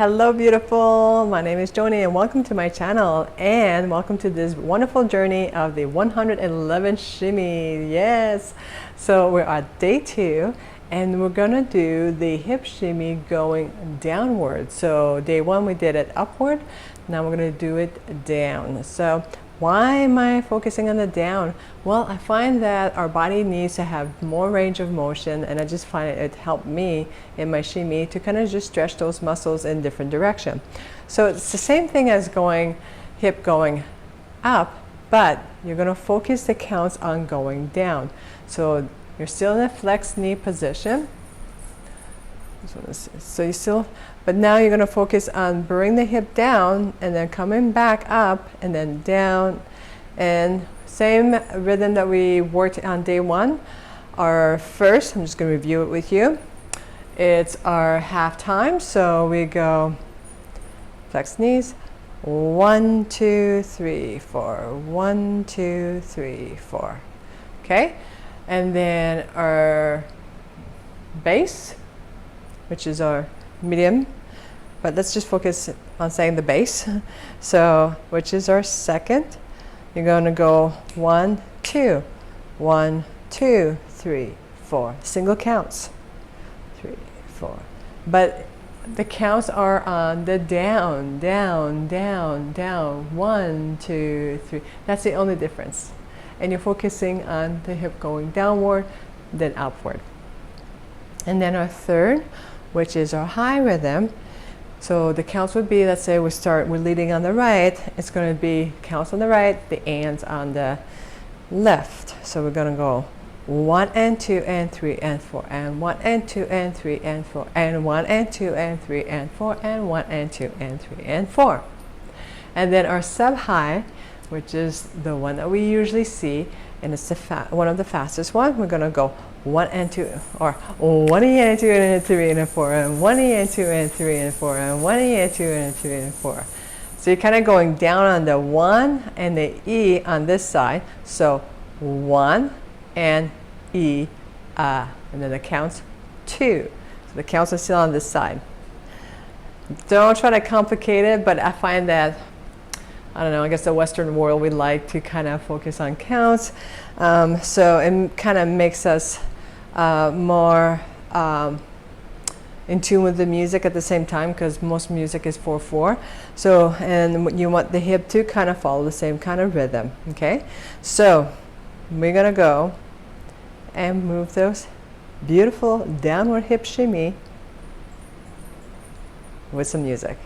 Hello beautiful, my name is Joany and welcome to my channel and welcome to this wonderful journey of the 111 shimmy. Yes, so we're at day 2 and we're gonna do the hip shimmy going downward. So day 1 we did it upward, now we're gonna do it down. So why am I focusing on the down? Well, I find that our body needs to have more range of motion, and I just find it helped me in my shimmy to kind of just stretch those muscles in different direction. So it's the same thing as going hip going up, but you're going to focus the counts on going down. So you're still in a flex knee position. So you still, but now you're going to focus on bringing the hip down and then coming back up and then down, and same rhythm that we worked on day 1. Our first, I'm just going to review it with you. It's our half time, so we go flex knees, 1 2 3 4, 1 2 3 4. Okay, and then our bass, which is our medium, but let's just focus on saying the bass. So, which is our second. You're going to go 1 2, 1 2 3 4, single counts, 3 4. But the counts are on the down, down, down, down, 1 2 3. That's the only difference. And you're focusing on the hip going downward, then upward. And then our third, which is our high rhythm. So the counts would be, let's say we're leading on the right, it's going to be counts on the right, the ands on the left. So we're going to go 1 and 2 and 3 and 4 and 1 and 2 and 3 and 4 and 1 and 2 and 3 and 4 and 1 and 2 and 3 and 4. And then our sub high, which is the one that we usually see, and it's one of the fastest one. We're going to go 1 and 2, or 1 and 2 and 3 and 4 and 1 and 2 and 3 and 4 and 1 and 2 and 3 and 4. So you're kind of going down on the 1 and the E on this side. So 1 and E, and then the counts 2. So the counts are still on this side. Don't try to complicate it, but I find that, I don't know, I guess the Western world, we like to kind of focus on counts. So it kind of makes us more in tune with the music at the same time, because most music is 4/4. So, and you want the hip to kind of follow the same kind of rhythm. Okay, so we're gonna go and move those beautiful downward hip shimmy with some music.